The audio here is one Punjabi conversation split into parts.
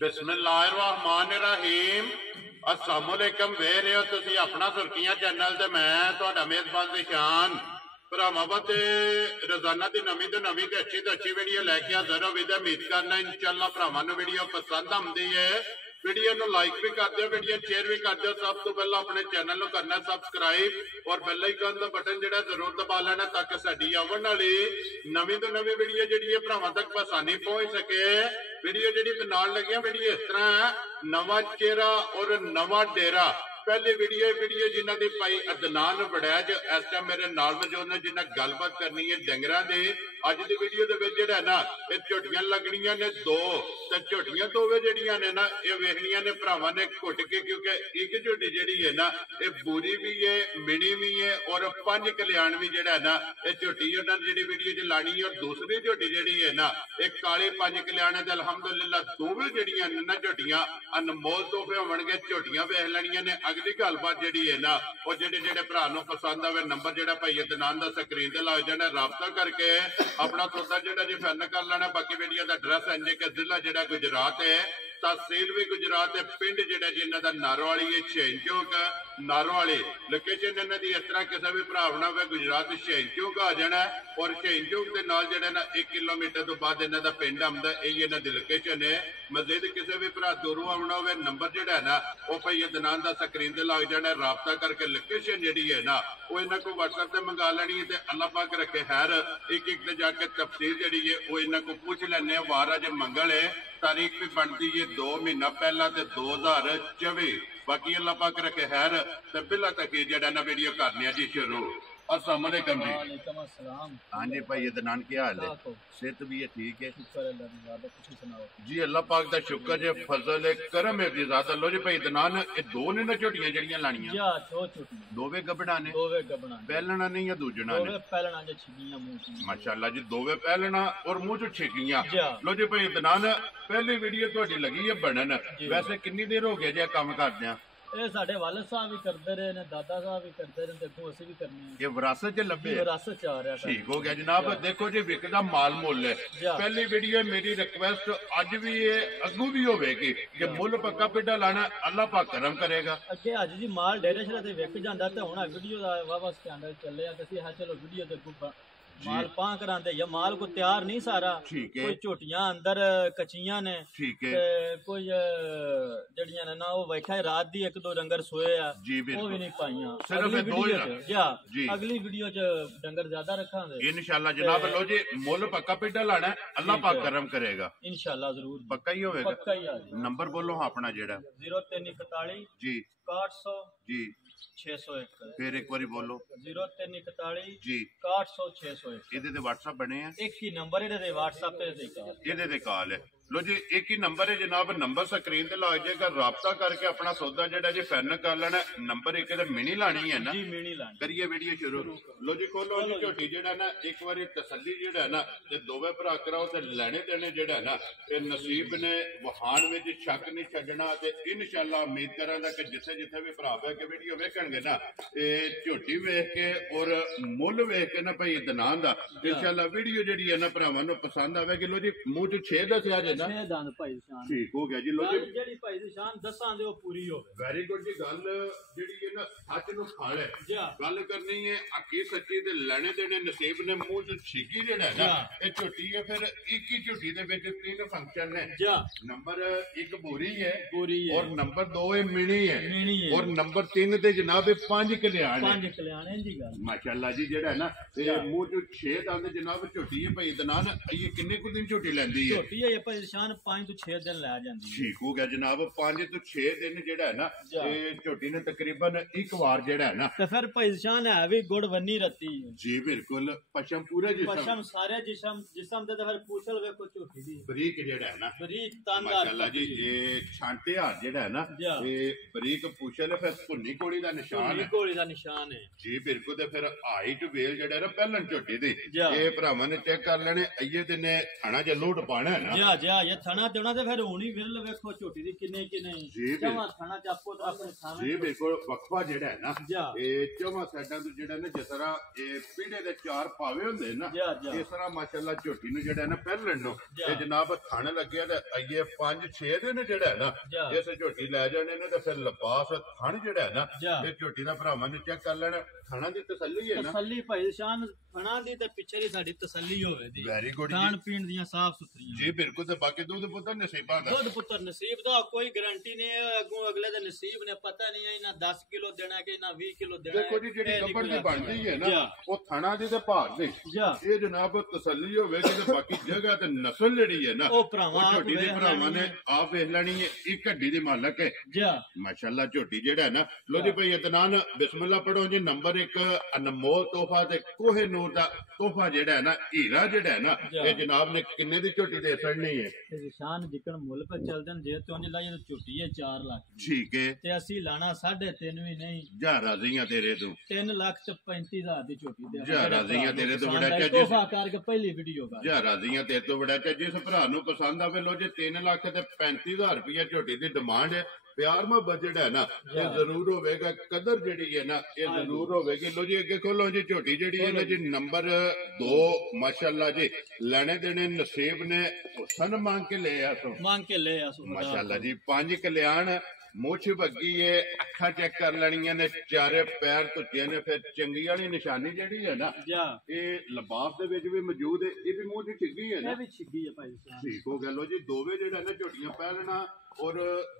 बिस्मिल्लाहिर्रहमानिर्रहीम। अस्सलाम वालेकुम। वेख रहे हो तुसी अपना सुर्खियां चैनल ते मैं तुहाडा मेजबान ज़िशान भरावां ते रोजाना की नवी तो नवी ते अच्छी वीडियो लैके हाजिर हो। उम्मीद करना इंशाअल्लाह भरावां नूं वीडियो पसंद आउंदी है। वीडियो नूं लाइक भी कर दियो, वीडियो शेयर भी कर दियो। सब तो पहला अपने चैनल नूं करना सब्सक्राइब और बेल आइकन दा बटन जिहड़ा जरूर दबा लेना ताकि साडी आउण वाली नवी तो नवी वीडियो जिहड़ी है भरावां तक आसानी पहुंच सके। वीडियो जिहड़ी बनाउण लगे वीडियो इस तरह है, नवा चेहरा और नवा डेरा। पहली वीडियो जिन्हों की भाई अदनान वड़ैज इस टाइम मेरे नाल मौजूद ने, जिन्हें गलबात करनी है डंगरां दी। अज की वीडियो जिहड़ा ना ये झोटियां लगनियां ने दो, ते झोटियां दोवें जिहड़ियां ने ना ये वेखनियां ने भरावां ने घुट के, क्योंकि एक झोटी जिहड़ी है ना ये बूरी भी है, मिनी भी है और पंज कल्याण भी जिहड़ा ना ये झोटी उन्होंने जिहड़ी वीडियो च लानी है। और दूसरी झोटी जिहड़ी है ना एक काले पंज कल्याण है। अलहमदुलिल्लाह दोवें जिहड़ियां ने ना झोटियां अनमोल तोहफे होणगे। झोटियां वेख लैणियां ने। अगली गलबात जिहड़ी है ना वो जिहड़े भरा नूं पसंद आवे नंबर जिहड़ा भाई अदनान दा स्क्रीन ते लग जाना, राबता करके अपना सौदा जिहड़ा जी फाइनल कर लेना। बाकी वीडियो दा एड्रैस है कि जिला जिहड़ा गुजरात है, तहसील भी गुजरात है, पिंड जिहड़ा जी इन्हां दा नारोवाली है, शहीन चौक नारोवाली। लोकेशन इन्हां दी इस तरह किसी भी भरा होना होवे गुजरात शहीन चौक आ जाना है। और शहीन चौक के नाल जिहड़ा ना 1 किलोमीटर तो बाद इन्हां दा पिंड आउंदा, यही इन्हां दी लोकेशन है। मजीद किसी भी भरा दूरों आउणा होवे नंबर जिहड़ा है ना वो भाई अदनान दा स्क्रीन ते लग जाना, राबता करके लोकेशन जिहड़ी है ना वो इन्हां को व्हाट्सएप ते मंगा लैनी है। अल्लाह पाक रखे खैर। एक ते जाके तफसील जिहड़ी है वो इन्हां को पूछ लैने। वार अज मंगल है, तारीख भी बनती है 2 महीना पहला ते 2024। बाकी अल्लाह पाक रखे खैर। ते बिला तक जिहड़ा ना वीडियो करनी जी शुरू। अस्सलाम वालेकुम जी। वालेकुम अस्सलाम। हाँ जी भाई अदनान क्या हाल है? सेहत भी है ठीक है जी, अल्लाह पाक दा शुक्र है, फजल है, करम है जी ज़्यादा। लो जी भाई अदनान ये दो ने ना झोटियां जड़ियां लानियां? दोवे गबड़ा ने? पहलना ने या दूजना ने? माशाअल्लाह जी दोवे पहलना और मुंह चो छिकियां। लो जी भाई अदनान पहली वीडियो तुहाडी लगी है बनन, वैसे कितनी देर हो गया जी काम करदियां? ये साडे वालिद साहब भी करते रहे ने, दादा साहब भी करते रहे, ते असी भी करनी है। ये विरासत च लभे? विरासत च आ रहा। ठीक हो गया जनाब। देखो जी विकदा माल मुल है। पहली वीडियो मेरी रिक्वेस्ट अज भी है, अगू भी होगी कि मुल पक्का पिड्डा लाना, अल्लाह पाक करम करेगा। अगे अज जी माल डेरे शरे ते विक जांदा, ते हुण वीडियो दा वावा स्टैंडर्ड चले आ, ते हां चलो वीडियो दे माल पां करांदे या माल को तैयार नहीं सारा। कोई झोटियां अंदर कच्चियां ने, कोई जड़ियां ने ना वो बैठा रात दी 1-2 डंगर सोए आ, वो भी नहीं पाइयां। अगली वीडियो च डंगर ज्यादा रखांगे इंशाअल्लाह जनाब। लो जी मुल पक्का पिड्डा लाना, अल्लाह पाक करम करेगा इंशाअल्लाह। जरूर पक्का ही होगा। पक्का ही आ। नंबर बोलो अपना जेड़ा 0341 जी 6100 जी 601। फिर एक बारी बोलो 0341 जी 6100 601। ਇਹਦੇ ਤੇ WhatsApp ਬਣੇ ਆ? एक ही नंबर ਇਹਦੇ WhatsApp ਤੇ ਇਹਦੇ ਤੇ ਕਾਲ ਹੈ। लो जी एक ही नंबर है जनाब, नंबर स्क्रीन ते लग जाएगा, राबता करके अपना सौदा जेड़ा जी फाइनल कर लेना। नंबर एक मिनी लानी है ना? करिए वीडियो शुरू। लो जी खोलो जी झोटी जेड़ा ना एक बार तसल्ली जेड़ा ना ते दोवे भरा कराओ ते लेने देने जेड़ा ना ये नसीब ने वहान में शक नहीं छड्डना। ते इंशाअल्लाह उम्मीद करांगा कि जिथे जिथे भी भरा बह के वीडियो वेखणगे ना झोटी वेख के और मुल वेख के ना भाई अदनान दा इंशाअल्लाह वीडियो जेड़ी है ना भरावां नूं पसंद आवेगी। लो जी मूंह च 6 दसिया जे ठीक हो गया जी। लो जी पूरी हो वेरी गुड जी। गल जेड़ी है ना सच नूं खाल है, गल करनी है अकी सच्ची ते लेने देने नसीब ने। मुंह च छिकी जेड़ा है ना ये झोटी है। फिर एक ही झोटी दे विच 3 फंक्शन ने। नंबर 1 बोरी है और नंबर 2 है मिनी है और नंबर 3 ते जनाब 5 कल्याण है। माशाअल्लाह जी जेड़ा है ना ये मुंह च 6 दंद जनाब झोटी है भाई अदनान। ये किन्ने कुछ दिन झोटी लैंदी है? 5 ਤੋਂ 6 दिन लै जांदी है। ठीक हो गया जनाब। 5 ਤੋਂ 6 दिन जेड़ा है ना ये झोटी ने तकरीबन एक बार जेड़ा है ना ते फिर भाई शान है भी गुड़ वन्नी रत्ती जी बिल्कुल। पशम पूरे पशम सारे जिस्म दे फिर पूछल वे को झोटी दी बरीक जेड़ा है ना बरीक तांदार। माशाअल्लाह जी ये छांटे हाथ जेड़ा है ना ये बरीक पूछल फिर भुन्नी कोड़ी दा निशान है। कोड़ी दा निशान है जी बिल्कुल। ते फिर हाइट वेल जेड़ा है ना पहलन झोटी दी ये भरावां ने चेक कर लेने। अइये ते ने खाना जे लोड पाना है ना ਜਾ ਇਹ ਥਣਾ ਦੇਣਾ ਤੇ ਫਿਰ ਹੁਣੀ ਵਿਰਲ ਵੇਖੋ ਝੋਟੀ ਦੀ ਕਿੰਨੇ ਕਿ ਨਹੀਂ ਜਮਾ ਥਣਾ ਚ ਆਪੋ ਆਪਣੇ ਥਾਣਾ ਜੀ ਬਿਲਕੁਲ ਵਕਫਾ ਜਿਹੜਾ ਹੈ ਨਾ ਇਹ ਚੌਵਾਂ ਸਾਈਡਾਂ ਤੋਂ ਜਿਹੜਾ ਨਾ ਜਿਸ ਤਰ੍ਹਾਂ ਇਹ ਪੀੜੇ ਦੇ ਚਾਰ ਪਾਵੇ ਹੁੰਦੇ ਨਾ ਇਸ ਤਰ੍ਹਾਂ ਮਾਸ਼ਾਅੱਲਾ ਝੋਟੀ ਨੂੰ ਜਿਹੜਾ ਨਾ ਪਹਿਲਣ ਨੂੰ ਤੇ ਜਨਾਬ ਥਣ ਲੱਗਿਆ ਤੇ ਆਈਏ 5-6 ਦਿਨ ਜਿਹੜਾ ਹੈ ਨਾ ਇਸ ਝੋਟੀ ਲੈ ਜਾਣੇ ਨੇ ਤੇ ਫਿਰ ਲਿਬਾਸ ਥਣ ਜਿਹੜਾ ਹੈ ਨਾ ਇਹ ਝੋਟੀ ਦਾ ਭਰਾਵਾਂ ਨੂੰ ਚੈੱਕ ਕਰ ਲੈਣਾ ਥਣਾ ਦੀ ਤਸੱਲੀ ਹੈ ਨਾ ਤਸੱਲੀ ਭਾਈ ਸ਼ਾਨ ਥਣਾ ਦੀ ਤੇ ਪਿੱਛੇ ਦੀ ਸਾਡੀ ਤਸੱਲੀ ਹੋਵੇ ਦੀ ਵੈਰੀ ਗੁੱਡ ਖਾਣ ਪੀਣ ਦੀਆਂ ਸਾਫ ਸੁਥਰੀਆਂ ਜੀ ਬਿਲਕੁਲ ਤੇ ਬਾਕੀ ਦੁੱਧ ਪੁੱਤਰ ਨਸੀਬਾਂ ਦਾ ਦੁੱਧ ਪੁੱਤਰ ਨਸੀਬ ਦਾ ਕੋਈ ਗਾਰੰਟੀ ਨਹੀਂ ਅੱਗੋਂ ਅਗਲੇ ਦੇ ਨਸੀਬ ਨੇ ਪਤਾ ਨਹੀਂ ਇਹਨਾਂ 10 ਕਿਲੋ ਦੇਣਾ ਕਿ ਇਹਨਾਂ 20 ਕਿਲੋ ਦੇਣਾ ਦੇਖੋ ਜੀ ਜਿਹੜੀ ਗੱਬੜ ਦੀ ਬਣਦੀ ਹੈ ਨਾ ਉਹ ਥਣਾ ਦੀ ਤੇ ਭਾਰ ਨਹੀਂ ਇਹ ਜਨਾਬ ਤਸੱਲੀ ਹੋਵੇਗੀ ਤੇ ਬਾਕੀ ਜਗ੍ਹਾ ਤੇ ਨਸਲ ਜਿਹੜੀ ਹੈ ਨਾ ਉਹ ਭਰਾਵਾਂ ਝੋਟੀ ਦੇ ਭਰਾਵਾਂ ਨੇ ਆਪ ਵੇਖ ਲੈਣੀ ਹੈ ਇੱਕ ਹੱਡੀ ਦੀ ਮਾਲਕ ਹੈ ਮਾਸ਼ਾਅੱਲਾ ਝੋਟੀ ਜਿਹੜਾ ਹੈ ਨਾ ਲੋ ਜੀ ਭਾਈ ਇਤਨਾਨ ਬਿਸਮਿਲ੍ਲਾ ਪੜੋ ਜੀ ਨੰਬਰ 1 ਅਨਮੋਲ ਤੋਹਫਾ ਤੇ ਕੋਹੇ ਨੂਰ ਦਾ ਤੋਹਫਾ ਜਿਹੜਾ ਹੈ ਨਾ ਹੀਰਾ ਜਿਹੜਾ ਹੈ ਨਾ ਇਹ ਜਨਾਬ ਨੇ ਕਿੰਨੇ ਦੀ ਝੋਟੀ ਦੇ ਸੜਨੀ ਹੈ ਤੇ ਸ਼ਾਨ ਜਿਕਣ ਮੁੱਲ ਪਰ ਚੱਲਦੇ ਨੇ ਜੇ ਤੋਂ ਲਾਈ ਤਾਂ ਝੋਟੀ ਹੈ 4 ਲੱਖ ਠੀਕ ਹੈ ਤੇ ਅਸੀਂ ਲਾਣਾ 3.5 ਵੀ ਨਹੀਂ ਜਾ ਰਾਜ਼ੀਆਂ ਤੇਰੇ ਤੋਂ 3,35,000 ਦੀ ਝੋਟੀ ਦੇ ਜਾ ਰਾਜ਼ੀਆਂ ਤੇਰੇ ਤੋਂ ਬੜਾ ਚੱਜ ਤੋਹਫਾ ਕਰਕੇ ਪਹਿਲੀ ਵੀਡੀਓ ਕਰ ਜਾ ਰਾਜ਼ੀਆਂ ਤੇਰੇ ਤੋਂ ਬੜਾ ਚੱਜ ਜਿਸ ਭਰਾ ਨੂੰ ਪਸੰਦ ਆਵੇ ਲੋ ਜੇ 3,35,000 ਰੁਪਏ ਝੋਟੀ ਦੀ ਡਿਮਾਂਡ ਹੈ ਪਿਆਰ ਮੁਹੱਬਤ ਜਿਹੜਾ ਹੈ ਨਾ ਇਹ ਜ਼ਰੂਰ ਹੋਵੇਗਾ ਕਦਰ ਜਿਹੜੀ ਹੈ ਨਾ ਇਹ ਜ਼ਰੂਰ ਹੋਵੇਗੀ ਲੋ ਜੀ ਅੱਗੇ ਖੋਲੋ ਜੀ ਝੋਟੀ ਜਿਹੜੀ ਹੈ ਨਾ ਜੀ ਨੰਬਰ 2 ਮਾਸ਼ਾਅੱਲਾ ਜੀ ਲੈਣੇ ਦੇਣੇ ਨਸੀਬ ਨੇ ਹੁਸਨ ਮੰਗ ਕੇ ਲੈ ਆਸੋ ਮਾਸ਼ਾਅੱਲਾ ਜੀ 5 ਕਲਿਆਣ ਮੁੱਛ ਭੱਗੀ ਏ ਅੱਖਾਂ ਚੈੱਕ ਕਰ ਲੈਣੀਆਂ ਨੇ ਚਾਰੇ ਪੈਰ ਧੁੱਤੇ ਨੇ ਫਿਰ ਚੰਗੀ ਵਾਲੀ ਨਿਸ਼ਾਨੀ ਜਿਹੜੀ ਹੈ ਨਾ ਇਹ ਲਿਬਾਸ ਦੇ ਵਿੱਚ ਵੀ ਮੌਜੂਦ ਹੈ ਇਹ ਵੀ ਮੂੰਹ ਦੀ ਛਿੱਗੀ ਹੈ ਨਾ ਇਹ ਵੀ ਛਿੱਗੀ ਹੈ ਭਾਈ ਠੀਕ ਹੋ ਗਿਆ ਲੋ ਜੀ ਦੋਵੇਂ ਜਿਹੜਾ ਨਾ ਝੋਟੀਆਂ ਪਹਿਲਣਾ ਔਰ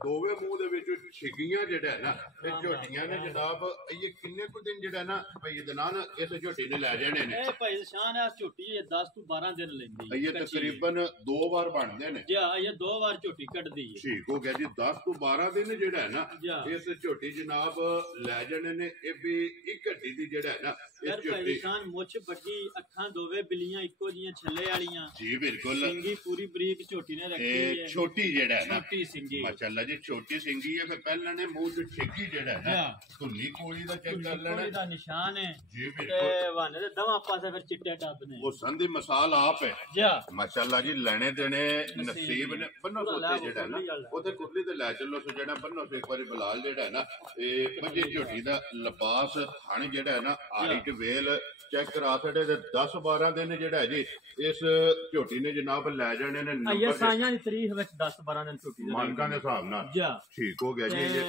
ਦੋਵੇਂ ਮੂੰਹ ਦੇ ਵਿੱਚ ਛਿੱਗੀਆਂ ਜਿਹੜਾ ਹੈ ਨਾ ਇਹ ਝੋਟੀਆਂ ਨੇ ਜਨਾਬ ਇਹ ਕਿੰਨੇ ਕੁ ਦਿਨ ਜਿਹੜਾ ਨਾ ਭਾਈ ਦਨਾਨ ਇਸ ਝੋਟੀ ਨੇ ਲੈ ਜਾਣੇ ਨੇ ਇਹ ਭਾਈ ਸ਼ਾਨ ਆ ਝੋਟੀ ਇਹ 10 ਤੋਂ 12 ਦਿਨ ਲੈਂਦੀ ਇਹ ਤਕਰੀਬਨ 2 ਵਾਰ ਬਣਦੇ ਨੇ ਜੀ ਇਹ 2 ਵਾਰ ਝੋਟੀ ਕੱਢਦੀ ਹੈ ਠੀਕ ਹੋ ਗਿਆ ਜੀ 10 ਤੋਂ 12 ਦਿਨ ਜਿਹੜਾ ਹੈ ਨਾ ਇਸ ਝੋਟੀ ਜਨਾਬ ਲੈ ਜਾਣੇ ਨੇ ਇਹ ਵੀ ਇੱਕ ਹੱਡੀ ਦੀ ਜਿਹੜਾ ਹੈ ਨਾ ਯਾਰ ਭਾਈ ਸ਼ਾਨ ਮੁੱਛ ਵੱਡੀ ਅੱਖਾਂ ਦੋਵੇਂ ਬਿੱਲੀਆਂ ਇੱਕੋ ਜੀਆਂ ਛੱਲੇ ਵਾਲੀਆਂ ਜੀ ਬਿਲਕੁਲ ਸਿੰਗੀ ਪੂਰੀ ਬਰੀਕ ਝੋਟੀ ਨੇ ਰੱਖੀ ਹੈ ਛੋਟੀ ਜਿਹੜਾ ਹੈ ਨਾ ਛੋਟੀ ਸਿੰਗੀ ਮਾਸ਼ਾਅੱਲਾ ਜੀ ਛੋਟੀ ਸਿੰਗੀ ਹੈ ਫਿਰ ਪਹਿਲਾਂ ਨੇ ਮੂੰਹ ਤੇ ਛਿੱਗੀ ਜਿਹੜਾ ਹੈ ਨਾ ਧੁੰਨੀ ਕੋਲੀ ਦਾ ਚੈੱਕ ਕਰ ਲੈਣਾ ਕੋਲੀ ਦਾ ਨਿਸ਼ਾਨ ਹੈ ਜੀ ਬਿਲਕੁਲ ਤੇ ਵਾਨੇ ਦੇ ਦਵਾ ਪਾਸੇ ਫਿਰ ਚਿੱਟੇ ਟੱਬ ਨੇ ਉਹ ਸੰਦੀ ਮਿਸਾਲ ਆਪ ਹੈ ਜੀ ਮਾਸ਼ਾਅੱਲਾ ਜੀ ਲੈਣੇ ਦੇਣੇ ਨਸੀਬ ਨੇ ਬੰਨੋ ਸੋਤੇ ਜਿਹੜਾ ਨਾ ਉਹਦੇ ਕੁਰਲੀ ਤੇ ਲੈ ਚੱਲੋ ਸੋ ਜਿਹੜਾ ਬੰਨੋ ਸੇ ਇੱਕ ਵਾਰੀ ਬਲਾਲ ਜਿਹੜਾ ਹੈ ਨਾ ਇਹ ਪੰਜੇ ਝੋਟੀ ਦਾ ਲਿਬਾਸ ਥਣ ਜਿਹੜਾ ਹੈ ਨਾ ਆਰੀ ਚ ਵੇਲ ਚੈੱਕ ਕਰਾ ਛੜੇ ਤੇ 10-12 ਦਿਨ ਜਿਹੜਾ ਹੈ ਜੀ ਇਸ ਝੋਟੀ ਨੇ ਜਨਾਬ ਲੈ ਜਾਣੇ ਨੇ ਨੰਬਰ ਸਾਈਆਂ ਦੀ ਤਰੀਖ ਵਿੱਚ 10-12 ਦਿਨ ਝੋਟੀ ਦੇ ਮਾਲਕਾਂ ਦੇ ਹਿਸਾਬ ਨਾਲ ਠੀਕ ਹੋ ਗਿਆ ਜੀ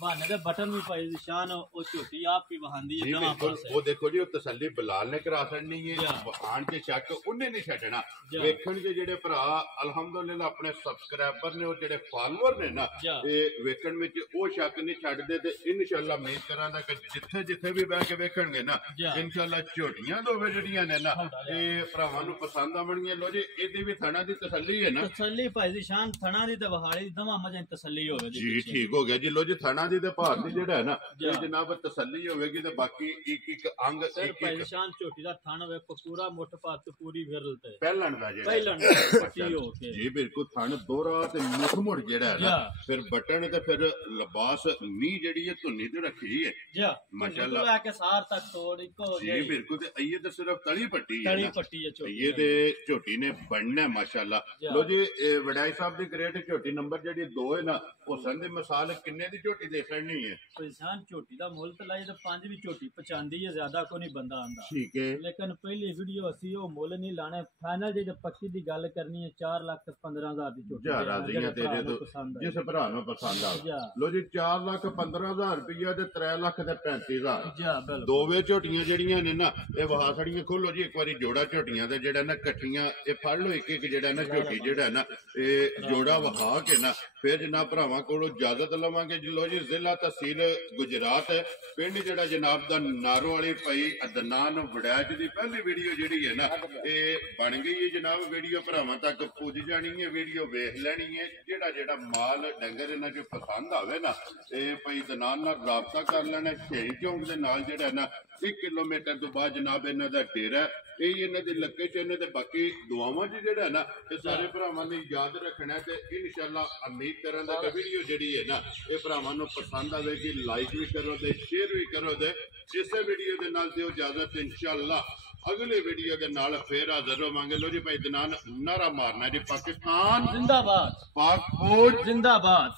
ਬਹਾਨੇ ਦੇ ਬਟਨ ਵੀ ਭਾਈ ਨਿਸ਼ਾਨ ਉਹ ਝੋਟੀ ਆਪ ਵੀ ਵਹਾਂਦੀ ਹੈ ਦਵਾ ਪਾਸੇ ਉਹ ਦੇਖੋ ਜੀ ਉਹ ਤਸੱਲੀ ਬਲਾਲ ਨੇ ਕਰਾ ਛੜਨੀ ਹੈ ਵਹਾਣ ਤੇ ਸ਼ੱਕ ਉਹਨੇ ਨਹੀਂ ਛੱਡਣਾ ਵੇਖਣ ਦੇ ਜਿਹੜੇ ਭਰਾ ਅਲਹਮਦੁਲਿਲਾ ਆਪਣੇ ਸਬਸਕ੍ਰਾਈਬਰ ਨੇ ਉਹ ਜਿਹੜੇ ਫਾਲੋਅਰ ਨੇ ਨਾ ਇਹ ਵੇਖਣ ਵਿੱਚ ਉਹ ਸ਼ੱਕ ਨਹੀਂ ਛੱਡਦੇ ਤੇ ਇਨਸ਼ਾਅੱਲਾ ਉਮੀਦ ਕਰਾਂਗਾ ਕਿ ਜਿੱਥੇ ਜਿੱਥੇ ਵੀ ਬਹਿ ਕੇ ਵੇਖਣਗੇ ਨਾ ਇਨਸ਼ਾਅੱਲਾ ਝੋਟੀਆਂ ਦੋਵੇਂ ਜਿਹੜੀਆਂ ਨੇ ਨਾ ਇਹ ਭਰਾਵਾਂ ਨੂੰ ਪਸੰਦ ਆਵਣਗੀਆਂ ਲੋ ਜੀ ਇਹਦੀ ਵੀ ਥਣਾ ਦੀ ਤਸੱਲੀ ਹੈ ਨਾ ਤਸੱਲੀ ਭਾਈ ਨਿਸ਼ਾਨ ਥਣਾ ਦੀ ਤੇ ਵਹਾਲੀ ਦੀ ਦਵਾ ਮਜੇ ਤਸੱਲੀ ਹੋਵੇ ਜੀ ਠੀਕ ਹੋ ਗਿਆ ਜੀ ਲੋ ਜੀ ਥਣਾ ਦੀ ਤੇ ਭਾਰ ਦੀ ਜਿਹੜਾ ਹੈ ਨਾ ਇਹ ਜਨਾਬ ਤਸੱਲੀ ਹੋਵੇਗੀ ਤੇ ਬਾਕੀ ਇੱਕ ਇੱਕ ਅੰਗ ਇੱਕ ਇੱਕ ਨਿਸ਼ਾਨ ਝੋਟੀ ਦਾ ਥਣ ਵੇਖੋ ਪੂਰਾ ਮੁੱਠ ਪੱਤ ਪੂਰੀ ਵਿਰਲ ਤੇ ਪਹਿਲਣ ਦਾ ਜਿਹੜਾ ਪਹਿਲਣ ਪੱਟੀ ਹੋ ਕੇ ਜੀ ਬਿਲਕੁਲ ਥਣ ਦੋਰਾ ਤੇ ਮੁੱਠ ਮੁੜ ਜਿਹੜਾ ਹੈ ਨਾ ਫਿਰ ਬਟਨ ਤੇ ਫਿਰ ਲਿਬਾਸ ਨੀ ਜਿਹੜੀ ਹੈ ਧੁੰਨੀ ਤੇ ਰੱਖੀ ਹੈ ਜੀ ਮਾਸ਼ਾਅੱਲਾ ਲਾ ਕੇ ਸਾਰ ਤੱਕ ਤੋੜ ਇੱਕੋ ਜੀ ਬਿਲਕੁਲ ਤੇ ਇਹ ਤੇ ਸਿਰਫ ਤਲੀ ਪੱਟੀ ਹੈ ਤਲੀ ਪੱਟੀ ਹੈ ਝੋਟੀ ਇਹ ਤੇ ਝੋਟੀ ਨੇ ਬਣਨਾ ਮਾਸ਼ਾਅੱਲਾ ਲੋ ਜੀ ਵਡਾਈ ਸਾਹਿਬ ਦੀ ਗ੍ਰੇਟ ਝੋਟੀ ਨੰਬਰ ਜਿਹੜੀ 2 ਹੈ ਨਾ ਉਹ ਸੰਦੇ ਮਿਸਾਲ ਕਿੰਨੇ ਦੀ ਝੋਟੀ ਦੇ ਸਕਣੀ ਹੈ ਇਨਸਾਨ ਝੋਟੀ ਦਾ ਮੁੱਲ ਤੇ ਲਾਈ ਤੇ 5 ਵੀ ਝੋਟੀ ਪਚਾਂਦੀ ਹੈ ਜ਼ਿਆਦਾ ਕੋਈ ਨਹੀਂ ਬੰਦਾ ਆਂਦਾ ਠੀਕ ਹੈ ਲੇਕਿਨ ਪਹਿਲੀ ਵੀਡੀਓ ਅਸੀਂ ਉਹ ਮੁੱਲ ਨਹੀਂ ਲਾਣਾ ਫਾਈਨਲ ਜੇ ਪੱਕੀ ਦੀ ਗੱਲ ਕਰਨੀ ਹੈ 4,15,000 ਦੀ ਝੋਟੀ ਜਾ ਰਾਜ਼ੀਆਂ ਤੇਰੇ ਤੋਂ ਜਿਸ ਭਰਾ ਨੂੰ ਪਸੰਦ ਆ ਲੋ ਜੀ 4,15,000 ਰੁਪਇਆ ਤੇ 3,35,000 ਜੀ ਬਿਲਕੁਲ ਦੋਵੇਂ ਝੋਟੀਆਂ ਜਿਹੜੀਆਂ ਨੇ ਨਾ ਇਹ ਵਹਾਸੜੀਆਂ ਖੋਲੋ ਜੀ ਇੱਕ ਵਾਰੀ ਜੋੜਾ ਝੋਟੀਆਂ ਤੇ ਜਿਹੜਾ ਨਾ ਇਕੱਠੀਆਂ ਇਹ ਫੜ ਲੋ ਇੱਕ ਇੱਕ ਜਿਹੜਾ ਨਾ ਝੋਟੀ ਜਿਹੜਾ ਨਾ ਇਹ ਜੋੜਾ ਵਹਾ ਕੇ ਨਾ ਫਿਰ ਜਨਾਬ ਭਰਾਵਾਂ ਕੋਲੋਂ ਇਜਾਜ਼ਤ ਲਵਾਂਗੇ ਲੋ ਜੀ ਜ਼ਿਲ੍ਹਾ ਤਹਿਸੀਲ ਗੁਜਰਾਤ ਪਿੰਡ ਜਿਹੜਾ ਜਨਾਬ ਦਾ ਨਾਰੋ ਵਾਲੀ ਭਾਈ ਅਦਨਾਨ ਵੜੈਚ ਦੀ ਪਹਿਲੀ ਵੀਡੀਓ ਜਿਹੜੀ ਹੈ ਨਾ ਇਹ ਬਣ ਗਈ ਹੈ ਜਨਾਬ ਵੀਡੀਓ ਭਰਾਵਾਂ ਤੱਕ ਪੁੱਜ ਜਾਣੀ ਹੈ ਵੀਡੀਓ ਵੇਖ ਲੈਣੀ ਹੈ ਜਿਹੜਾ ਮਾਲ ਡੰਗਰ ਇਹਨਾਂ ਚ ਪਸੰਦ ਆਵੇ ਨਾ ਇਹ ਭਾਈ ਅਦਨਾਨ ਨਾਲ ਰਾਬਤਾ ਕਰ ਲੈਣਾ ਛੇੜੀ ਚੌਂਕ ਦੇ ਨਾਲ ਜਿਹੜਾ ਨਾ 1 ਕਿਲੋਮੀਟਰ ਤੋਂ ਬਾਅਦ ਜਨਾਬ ਇਹਨਾਂ ਦਾ ਡੇਰਾ ਇਹ ਇਹਨਾਂ ਦੀ ਲੋਕੇਸ਼ਨ ਤੇ ਬਾਕੀ ਦੁਆਵਾਂ ਚ ਜਿਹੜਾ ਨਾ ਇਹ ਸਾਰੇ ਭਰਾਵਾਂ ਨੇ ਯਾਦ ਰੱਖਣਾ ਤੇ ਇਨਸ਼ਾਅੱਲਾ ਉਮੀਦ ਕਰਾਂਗਾ ਕਿ ਵੀਡੀਓ ਜਿਹੜੀ ਹੈ ਨਾ ਇਹ ਭਰਾਵਾਂ ਨੂੰ ਪਸੰਦ ਆਵੇਗੀ ਲਾਈਕ ਵੀ ਕਰੋ ਤੇ ਸ਼ੇਅਰ ਵੀ ਕਰੋ ਤੇ ਇਸੇ ਵੀਡੀਓ ਦੇ ਨਾਲ ਦਿਓ ਇਜਾਜ਼ਤ ਇਨਸ਼ਾਅੱਲਾ अगली वीडियो के नाल फिर हाजिर होवांगे। लो जी भाई दनान नारा मारना जी, पाकिस्तान जिंदाबाद, पाक फौज जिंदाबाद।